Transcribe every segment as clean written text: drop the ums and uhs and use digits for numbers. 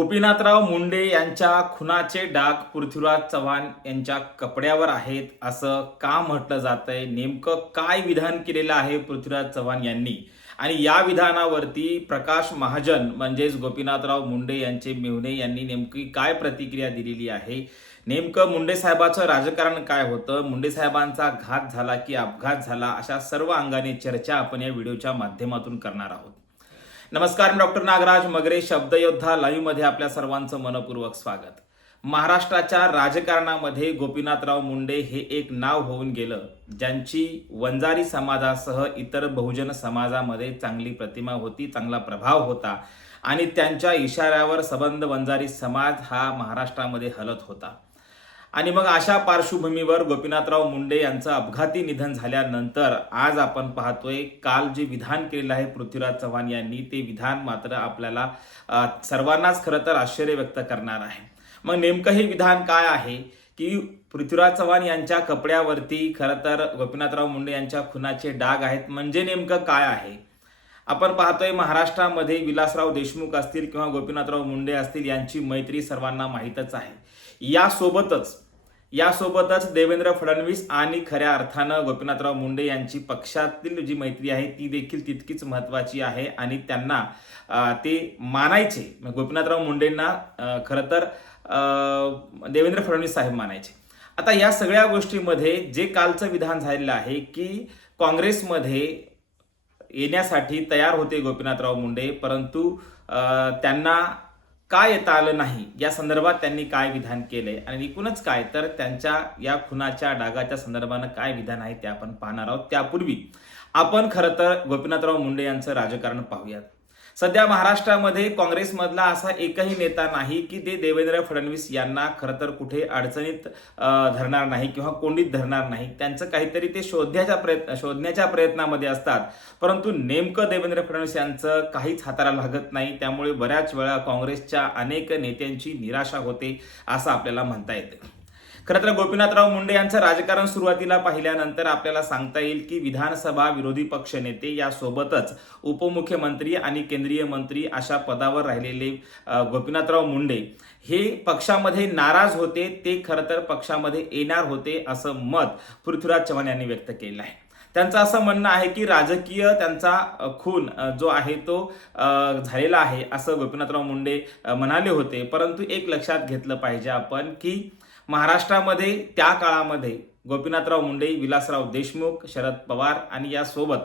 गोपीनाथराव मुंडे यांच्या खुनाचे डाग पृथ्वीराज चव्हाण यांच्या कपड्यावर आहेत असं का म्हटलं जातंय? नेमकं काय विधान केलेलं आहे पृथ्वीराज चव्हाण यांनी? आणि या विधानावरती प्रकाश महाजन म्हणजेच गोपीनाथराव मुंडे यांचे मेहुणे यांनी नेमकी काय प्रतिक्रिया दिलेली आहे? नेमकं मुंडे साहेबांचं राजकारण काय होतं? मुंडे साहेबांचा घात झाला की अपघात झाला? अशा सर्व अंगाने चर्चा आपण या व्हिडिओच्या माध्यमातून करणार आहोत. नमस्कार, मी डॉक्टर नागराज मगरे, शब्दयोद्धा लाईव्ह मध्ये आपल्या सर्वांचं मनपूर्वक स्वागत. महाराष्ट्राच्या राजकारणामध्ये गोपीनाथराव मुंडे हे एक नाव होऊन गेलं, ज्यांची वंजारी समाजासह इतर बहुजन समाजामध्ये चांगली प्रतिमा होती, चांगला प्रभाव होता आणि त्यांच्या इशाऱ्यावर सबंध वंजारी समाज हा महाराष्ट्रामध्ये हलत होता. आणि मग अशा पार्श्वभूमीवर गोपीनाथराव मुंडे यांचं अपघाती निधन झाल्यानंतर आज आपण पाहतोय काल जे विधान केलेलं आहे पृथ्वीराज चव्हाण यांनी, ते विधान मात्र आपल्याला सर्वांनाच खरं तर आश्चर्य व्यक्त करणार आहे. मग नेमकं हे विधान काय आहे की पृथ्वीराज चव्हाण यांच्या कपड्यावरती खरं तर गोपीनाथराव मुंडे यांच्या खुनाचे डाग आहेत, म्हणजे नेमकं काय आहे? आपण पाहतोय महाराष्ट्रामध्ये विलासराव देशमुख असतील किंवा गोपीनाथराव मुंडे असतील, यांची मैत्री सर्वांना माहीतच आहे. यासोबतच देवेंद्र फडणवीस आणि खऱ्या अर्थानं गोपीनाथराव मुंडे यांची पक्षातील जी मैत्री आहे ती देखील तितकीच महत्त्वाची आहे आणि त्यांना ते मानायचे. गोपीनाथराव मुंडेंना खरं तर देवेंद्र फडणवीस साहेब मानायचे. आता या सगळ्या गोष्टीमध्ये जे कालचं विधान झालेलं आहे की काँग्रेसमध्ये येण्यासाठी तयार होते गोपीनाथराव मुंडे, परंतु त्यांना काय येता आलं नाही, या संदर्भात त्यांनी काय विधान केलंय आणि एकूणच काय तर त्यांच्या या खुनाच्या डागाच्या संदर्भानं काय विधान आहे ते आपण पाहणार आहोत. त्यापूर्वी आपण खरं तर गोपीनाथराव मुंडे यांचं राजकारण पाहूयात. सध्या महाराष्ट्रामध्ये काँग्रेसमधला असा एकही नेता नाही की ते देवेंद्र फडणवीस यांना खरं तर कुठे अडचणीत धरणार नाही किंवा कोंडीत धरणार नाही. त्यांचं काहीतरी ते शोधण्याच्या प्रयत्नामध्ये असतात, परंतु नेमकं देवेंद्र फडणवीस यांचं काहीच हाताला लागत नाही. त्यामुळे बऱ्याच वेळा काँग्रेसच्या अनेक नेत्यांची निराशा होते असं आपल्याला म्हणता येतं. खरं तर गोपीनाथराव मुंडे यांचं राजकारण सुरुवातीला पाहिल्यानंतर आपल्याला सांगता येईल की विधानसभा विरोधी पक्ष नेते यासोबतच उपमुख्यमंत्री आणि केंद्रीय मंत्री अशा पदावर राहिलेले गोपीनाथराव मुंडे हे पक्षामध्ये नाराज होते. ते खरं तर पक्षामध्ये येणार होते असं मत पृथ्वीराज चव्हाण यांनी व्यक्त केलं आहे. त्यांचं असं म्हणणं आहे की राजकीय त्यांचा खून जो आहे तो झालेला आहे असं गोपीनाथराव मुंडे म्हणाले होते. परंतु एक लक्षात घेतलं पाहिजे आपण की महाराष्ट्रामध्ये त्या काळामध्ये गोपीनाथराव मुंडे, विलासराव देशमुख, शरद पवार आणि यासोबत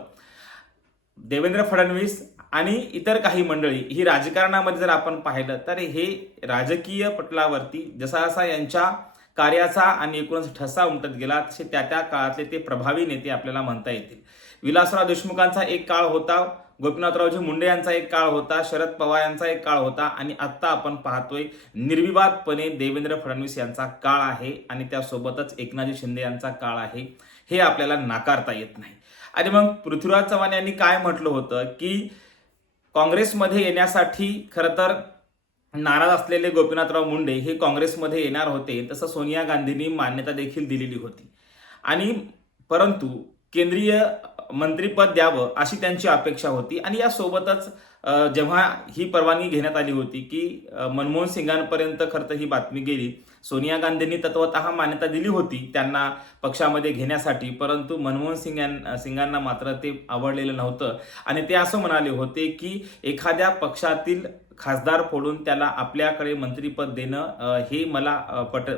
देवेंद्र फडणवीस आणि इतर काही मंडळी ही राजकारणामध्ये जर आपण पाहिलं तर हे राजकीय पटलावरती जसा जसा यांच्या कार्याचा आणि एकूणच ठसा उमटत गेला तसे त्या काळातले ते प्रभावी नेते आपल्याला म्हणता येतील. विलासराव देशमुखांचा एक काळ होता, गोपीनाथरावजी मुंडे यांचा एक काळ होता, शरद पवार यांचा एक काळ होता आणि आत्ता आपण पाहतोय निर्विवादपणे देवेंद्र फडणवीस यांचा काळ आहे आणि त्यासोबतच एकनाथजी शिंदे यांचा काळ आहे. हे आपल्याला नाकारता येत नाही. आणि मग पृथ्वीराज चव्हाण यांनी काय म्हटलं होतं की काँग्रेसमध्ये येण्यासाठी खरं तर नाराज असलेले गोपीनाथराव मुंडे हे काँग्रेसमध्ये येणार होते, तसं सोनिया गांधींनी मान्यता देखील दिलेली होती आणि परंतु केंद्रीय मंत्रीपद द्यावं अशी त्यांची अपेक्षा होती. आणि यासोबतच जेव्हा ही परवानगी घेण्यात आली होती की मनमोहन सिंगांपर्यंत खरं तर ही बातमी गेली, सोनिया गांधींनी तत्वतः मान्यता दिली होती त्यांना पक्षामध्ये घेण्यासाठी, परंतु मनमोहन सिंगांना मात्र ते आवडलेलं नव्हतं आणि ते असं म्हणाले होते की एखाद्या पक्षातील खासदार फोडून त्याला आपल्याकडे मंत्रीपद देणं हे मला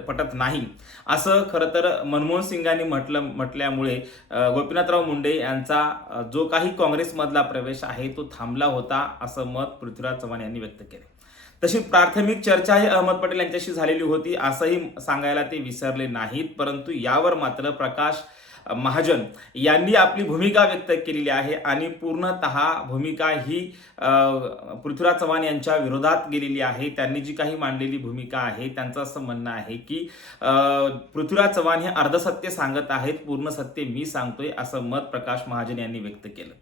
पटत नाही असं खरं तर मनमोहन सिंगांनी म्हटल्यामुळे गोपीनाथराव मुंडे यांचा जो काही काँग्रेसमधला प्रवेश आहे तो थांबला होता असं मत पृथ्वीराज चव्हाण यांनी व्यक्त केले. तशी प्राथमिक चर्चा ही अहमद पटेल यांच्याशी झालेली होती असंही सांगायला ते विसरले नाहीत, परंतु यावर मात्र प्रकाश महाजन यांनी आपली भूमिका व्यक्त केलेली आहे आणि पूर्णतः भूमिका ही पृथ्वीराज चव्हाण यांच्या विरोधात गेलेली आहे. त्यांनी जी काही मांडलेली भूमिका आहे त्यांचं असं म्हणणं आहे की पृथ्वीराज चव्हाण हे अर्धसत्य सांगत आहेत, पूर्ण सत्य मी सांगतोय असं मत प्रकाश महाजन यांनी व्यक्त केलं.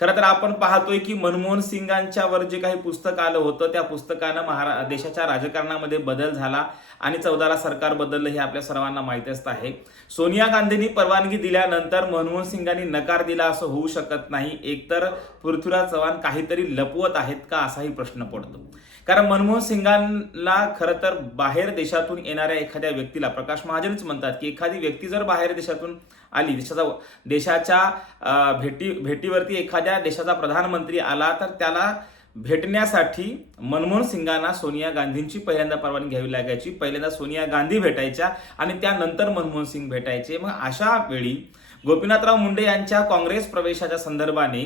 खरं तर आपण पाहतोय की मनमोहन सिंगांच्यावर जे काही पुस्तक आलं होतं त्या पुस्तकानं देशाच्या राजकारणामध्ये बदल झाला आणि 14ला सरकार बदललं हे आपल्या सर्वांना माहितीच आहे. सोनिया गांधींनी परवानगी दिल्यानंतर मनमोहन सिंगांनी नकार दिला असं होऊ शकत नाही. एकतर पृथ्वीराज चव्हाण काहीतरी लपवत आहेत का असाही प्रश्न पडतो. कारण मनमोहन सिंगांना खरं तर बाहेर देशातून येणाऱ्या एखाद्या व्यक्तीला, प्रकाश महाजनच म्हणतात की एखादी व्यक्ती जर बाहेर देशातून आली, देशाच्या भेटीवरती एखाद्या देशाचा प्रधानमंत्री आला, तर त्याला भेटण्यासाठी मनमोहन सिंगांना सोनिया गांधींची पहिल्यांदा परवानगी घ्यावी लागायची. पहिल्यांदा सोनिया गांधी भेटायच्या आणि त्यानंतर मनमोहन सिंग भेटायचे. मग अशा वेळी गोपीनाथराव मुंडे यांच्या काँग्रेस प्रवेशाच्या संदर्भाने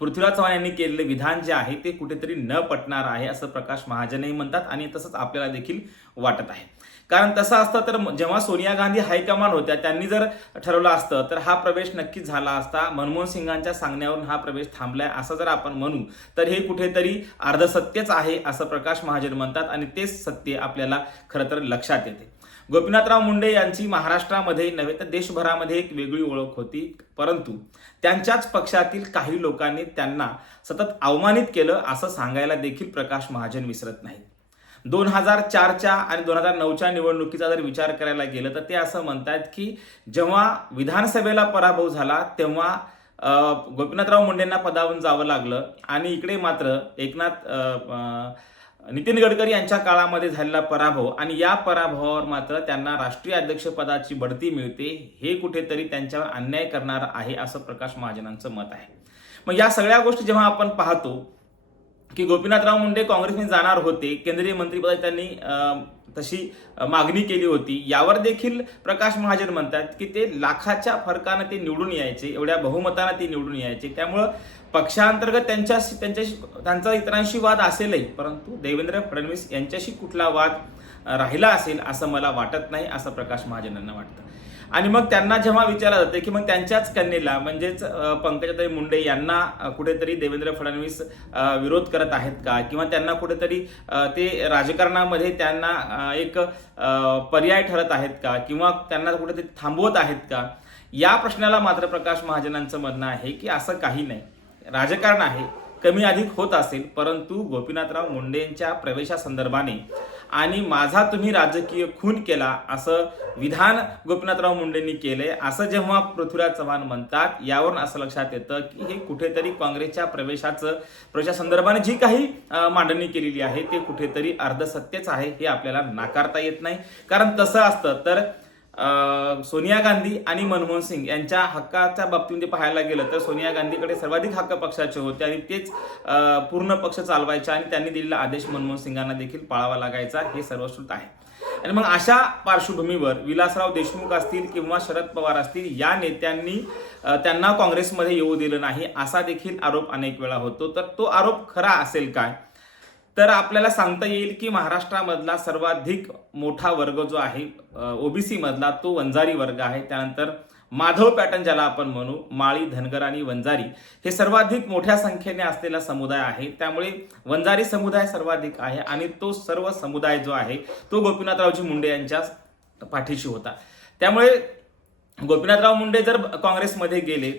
पृथ्वीराज चव्हाण यांनी केलेले विधान जे आहे ते कुठेतरी न पटणार आहे असं प्रकाश महाजनही म्हणतात आणि तसंच आपल्याला देखील वाटत आहे. कारण तसं असतं तर जेव्हा सोनिया गांधी हायकमांड होत्या त्यांनी जर ठरवलं असतं तर हा प्रवेश नक्कीच झाला असता. मनमोहन सिंगांच्या सांगण्यावरून हा प्रवेश थांबलाय असं जर आपण म्हणू तर हे कुठेतरी अर्धसत्यच आहे असं प्रकाश महाजन म्हणतात आणि तेच सत्य आपल्याला खरं तर लक्षात येते. गोपीनाथराव मुंडे यांची महाराष्ट्रामध्ये नव्हे तर देशभरामध्ये एक वेगळी ओळख होती, परंतु त्यांच्याच पक्षातील काही लोकांनी त्यांना सतत अवमानित केलं असं सांगायला देखील प्रकाश महाजन विसरत नाहीत. 2004च्या आणि 2009च्या निवडणुकीचा जर विचार करायला गेलं तर ते असं म्हणतात की जेव्हा विधानसभेला पराभव झाला तेव्हा गोपीनाथराव मुंडेंना पदावरून जावं लागलं आणि इकडे मात्र नितीन गडकरी यांच्या काळामध्ये झालेला पराभव आणि या पराभवावर मात्र त्यांना राष्ट्रीय अध्यक्षपदाची बढती मिळते, हे कुठेतरी त्यांच्यावर अन्याय करणार आहे असं प्रकाश महाजनांचं मत आहे. मग या सगळ्या गोष्टी जेव्हा आपण पाहतो की गोपीनाथराव मुंडे काँग्रेसमध्ये जाणार होते, केंद्रीय मंत्रिपदाची त्यांनी तशी मागणी केली होती, यावर देखील प्रकाश महाजन म्हणतात की ते लाखाच्या फरकानं ते निवडून यायचे, एवढ्या बहुमतानं ते निवडून यायचे. त्यामुळं पक्षांतर्गत त्यांचा इतरांशी वाद असेलही, परंतु देवेंद्र फडणवीस यांच्याशी कुठला वाद राहिला असेल असं मला वाटत नाही असं प्रकाश महाजनांना वाटतं. आणि मग त्यांना जेव्हा विचारलं जाते की मग त्यांच्याच कन्येला म्हणजेच पंकजाताई मुंडे यांना कुठेतरी देवेंद्र फडणवीस विरोध करत आहेत का, किंवा त्यांना कुठेतरी ते राजकारणामध्ये त्यांना एक पर्याय ठरत आहेत का, किंवा त्यांना कुठेतरी थांबवत आहेत का, या प्रश्नाला मात्र प्रकाश महाजनांचं म्हणणं आहे की असं काही नाही. राजकारण आहे, कमी अधिक होत असेल, परंतु गोपीनाथराव मुंडेंच्या प्रवेशासंदर्भाने आणि माझा तुम्ही राजकीय खून केला असं विधान गोपीनाथराव मुंडेंनी केले असं जेव्हा पृथ्वीराज चव्हाण म्हणतात, यावरून असं लक्षात येतं की हे कुठेतरी काँग्रेसच्या प्रवेशासंदर्भाने जी काही मांडणी केलेली आहे ते कुठेतरी अर्धसत्यच आहे, हे आपल्याला नाकारता येत नाही. कारण तसं असतं तर सोनिया गांधी आणि मनमोहन सिंग यांच्या हक्काच्या बाबतीमध्ये पाहायला गेलं तर सोनिया गांधीकडे सर्वाधिक हक्क पक्षाचे होते आणि तेच पूर्ण पक्ष चालवायचे आणि त्यांनी दिलेला आदेश मनमोहन सिंगांना देखील पाळावा लागायचा, हे सर्वश्रुत आहे. आणि मग अशा पार्श्वभूमीवर विलासराव देशमुख असतील किंवा शरद पवार असतील या नेत्यांनी त्यांना काँग्रेसमध्ये येऊ दिलं नाही असा देखील आरोप अनेक वेळा होतो. तर तो आरोप खरा असेल काय, तर आपल्याला सांगता येईल की महाराष्ट्रामधला सर्वाधिक मोठा वर्ग जो आहे ओबीसी मधला तो वंजारी वर्ग आहे. त्यानंतर माधव पॅटर्न ज्याला आपण म्हणू, माळी, धनगर आणि वंजारी हे सर्वाधिक मोठ्या संख्येने असलेला समुदाय आहे. त्यामुळे वंजारी समुदाय सर्वाधिक आहे आणि तो सर्व समुदाय जो आहे तो गोपीनाथरावजी मुंडे यांच्या पाठीशी होता. त्यामुळे गोपीनाथराव मुंडे जर काँग्रेसमध्ये गेले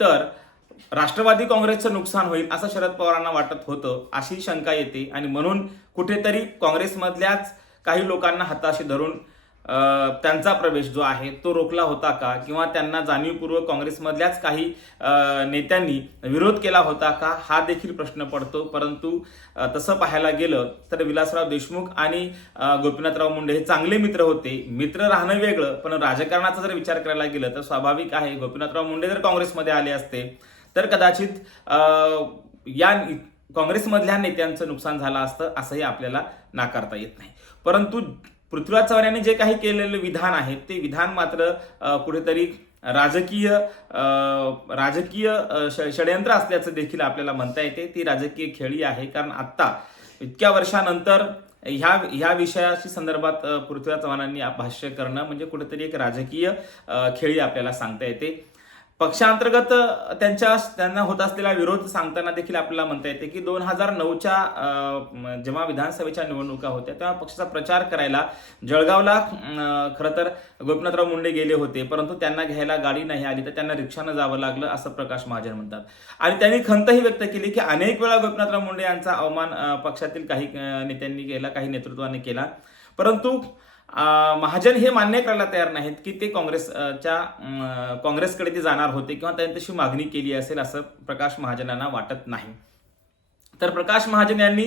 तर राष्ट्रवादी काँग्रेसचं नुकसान होईल असं शरद पवारांना वाटत होतं, अशी शंका येते. आणि म्हणून कुठेतरी काँग्रेसमधल्याच काही लोकांना हाताशी धरून त्यांचा प्रवेश जो आहे तो रोखला होता का, किंवा त्यांना जाणीवपूर्वक काँग्रेसमधल्याच काही नेत्यांनी विरोध केला होता का, हा देखील प्रश्न पडतो. परंतु तसं पाहायला गेलं तर विलासराव देशमुख आणि गोपीनाथराव मुंडे हे चांगले मित्र होते. मित्र राहणं वेगळं, पण राजकारणाचा जर विचार करायला गेलं तर स्वाभाविक आहे गोपीनाथराव मुंडे जर काँग्रेसमध्ये आले असते तर कदाचित या काँग्रेसमधल्या नेत्यांचं नुकसान झालं असतं असंही आपल्याला नाकारता येत नाही. परंतु पृथ्वीराज चव्हाण यांनी जे काही केलेलं विधान आहे ते विधान मात्र कुठेतरी राजकीय षडयंत्र असल्याचं देखील आपल्याला म्हणता येते. ती राजकीय खेळी आहे, कारण आत्ता इतक्या वर्षानंतर ह्या विषयाशी संदर्भात पृथ्वीराज चव्हाणांनी भाष्य करणं म्हणजे कुठेतरी एक राजकीय खेळी आपल्याला सांगता येते. पक्षांतर्गत त्यांना होत असलेला विरोध सांगताना देखील आपल्याला म्हणता येते की 2009च्या जेव्हा विधानसभेच्या निवडणुका होत्या तेव्हा पक्षाचा प्रचार करायला जळगावला खरं तर गोपीनाथराव मुंडे गेले होते, परंतु त्यांना घ्यायला गाडी नाही आली तर त्यांना रिक्षानं जावं लागलं असं प्रकाश महाजन म्हणतात. आणि त्यांनी खंतही व्यक्त केली की अनेक वेळा गोपीनाथराव मुंडे यांचा अवमान पक्षातील काही नेत्यांनी केला, काही नेतृत्वाने केला, परंतु महाजन हे मान्य करायला तयार नाहीत की ते काँग्रेसकडे ते जाणार होते किंवा त्यांनी तशी मागणी केली असेल असं प्रकाश महाजनांना वाटत नाही. तर प्रकाश महाजन यांनी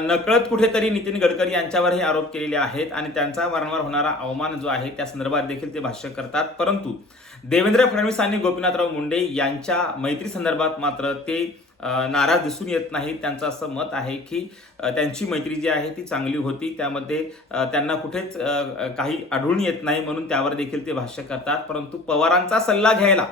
नकळत कुठेतरी नितीन गडकरी यांच्यावरही आरोप केलेले आहेत आणि त्यांचा वारंवार होणारा अवमान जो आहे त्या संदर्भात देखील ते भाष्य करतात. परंतु देवेंद्र फडणवीस आणि गोपीनाथराव मुंडे यांच्या मैत्री संदर्भात मात्र ते नाराज दिसून येत नाही. त्यांचं असं मत आहे की त्यांची मैत्री जी आहे ती चांगली होती, त्यामध्ये त्यांना कुठेच काही आढळून येत नाही, म्हणून त्यावर देखील ते भाष्य करतात. परंतु पवारांचा सल्ला घ्यायला,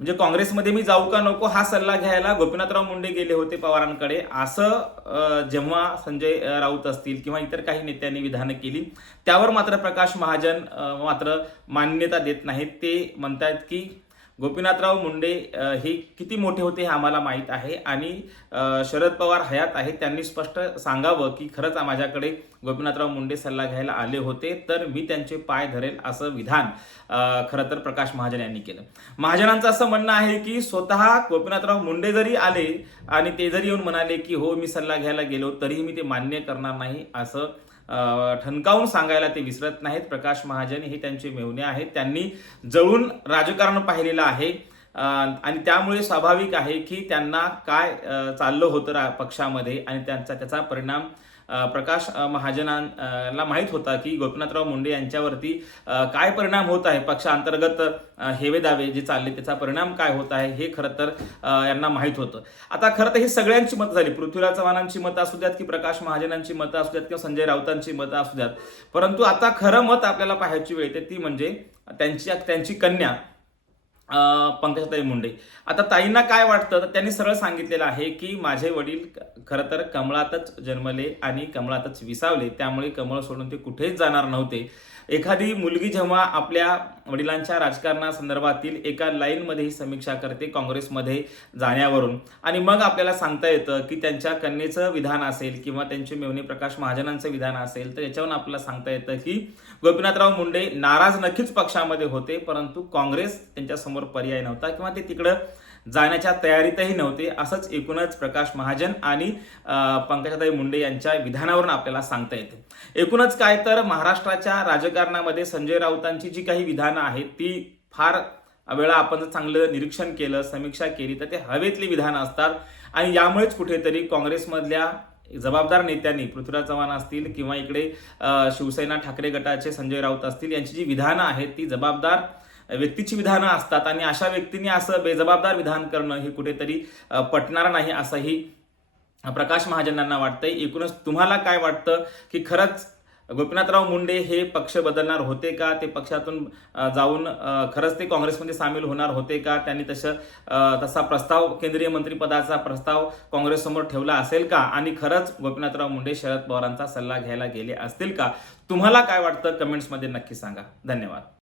म्हणजे काँग्रेसमध्ये मी जाऊ का नको हा सल्ला घ्यायला गोपीनाथराव मुंडे गेले होते पवारांकडे, असं जेव्हा संजय राऊत असतील किंवा इतर काही नेत्यांनी विधानं केली, त्यावर मात्र प्रकाश महाजन मात्र मान्यता देत नाहीत. ते म्हणतात की गोपीनाथराव मुंडे हे किती मोठे होते हे आम्हाला माहीत आहे आणि शरद पवार हयात आहेत, त्यांनी स्पष्ट सांगावं की खरंच माझ्याकडे गोपीनाथराव मुंडे सल्ला घ्यायला आले होते तर मी त्यांचे पाय धरेल, असं विधान खरं तर प्रकाश महाजन यांनी केलं. महाजनांचं असं म्हणणं आहे की स्वतः गोपीनाथराव मुंडे जरी आले आणि ते जरी येऊन म्हणाले की हो मी सल्ला घ्यायला गेलो, तरीही मी ते मान्य करणार नाही, असं ठणकावून सांगायला ते विसरत नाहीत. प्रकाश महाजन हे त्यांचे मेव्हणे आहेत, त्यांनी जवळून राजकारण पाहिलेलं आहे आणि त्यामुळे स्वाभाविक आहे की त्यांना काय चाललं होतं पक्षामध्ये आणि त्याचा परिणाम प्रकाश महाजनांना माहीत होता की गोपीनाथराव मुंडे यांच्यावरती काय परिणाम होत आहे, पक्षांतर्गत हेवे दावे जे चालले त्याचा परिणाम काय होत आहे हे खरं तर यांना माहीत होतं. आता खरं तर ही सगळ्यांची मतं झाली, पृथ्वीराज चव्हाणांची मतं असू द्यात की प्रकाश महाजनांची मतं असू द्यात किंवा संजय राऊतांची मतं असू द्यात, परंतु आता खरं मत आपल्याला पाहायची वेळ येते ती म्हणजे त्यांची कन्या पंकजाताई मुंडे. आता ताईंना काय वाटतं तर त्यांनी सरळ सांगितलेलं आहे की माझे वडील खरं तर कमळातच जन्मले आणि कमळातच विसावले, त्यामुळे कमळ सोडून ते कुठेच जाणार नव्हते. एखादी मुलगी जेव्हा आपल्या वडिलांच्या राजकारणासंदर्भातील एका लाईनमध्ये ही समीक्षा करते काँग्रेसमध्ये जाण्यावरून आणि मग आपल्याला सांगता येतं की त्यांच्या कन्येचं विधान असेल किंवा त्यांचे मेव्हणे प्रकाश महाजनांचं विधान असेल, तर याच्यावरून आपल्याला सांगता येतं की गोपीनाथराव मुंडे नाराज नक्कीच पक्षामध्ये होते, परंतु काँग्रेस त्यांच्यासमोर पर्याय नव्हता किंवा ते तिकडं जाण्याच्या तयारीतही नव्हते, असंच एकूणच प्रकाश महाजन आणि पंकजाताई मुंडे यांच्या विधानावरून आपल्याला सांगता येते. एकूणच काय तर महाराष्ट्राच्या राजकारणामध्ये संजय राऊतांची जी काही विधानं आहेत ती फार वेळा आपण जर चांगलं निरीक्षण केलं, समीक्षा केली तर ते हवेतली विधानं असतात आणि यामुळेच कुठेतरी काँग्रेसमधल्या जबाबदार नेत्यांनी पृथ्वीराज चव्हाण असतील किंवा इकडे शिवसेना ठाकरे गटाचे संजय राऊत असतील यांची जी विधानं आहेत ती जबाबदार व्यक्तीची विधानं असतात आणि अशा व्यक्तींनी असं बेजबाबदार विधान करणं हे कुठेतरी पटणार नाही असंही प्रकाश महाजनांना वाटतंय. एकूणच तुम्हाला काय वाटतं की खरंच गोपीनाथराव मुंडे हे पक्ष बदलणार होते का, ते पक्षातून जाऊन खरंच ते काँग्रेसमध्ये सामील होणार होते का, त्यांनी तसा प्रस्ताव केंद्रीय मंत्रिपदाचा प्रस्ताव काँग्रेससमोर ठेवला असेल का आणि खरंच गोपीनाथराव मुंडे शरद पवारांचा सल्ला घ्यायला गेले असतील का? तुम्हाला काय वाटतं कमेंट्समध्ये नक्की सांगा. धन्यवाद.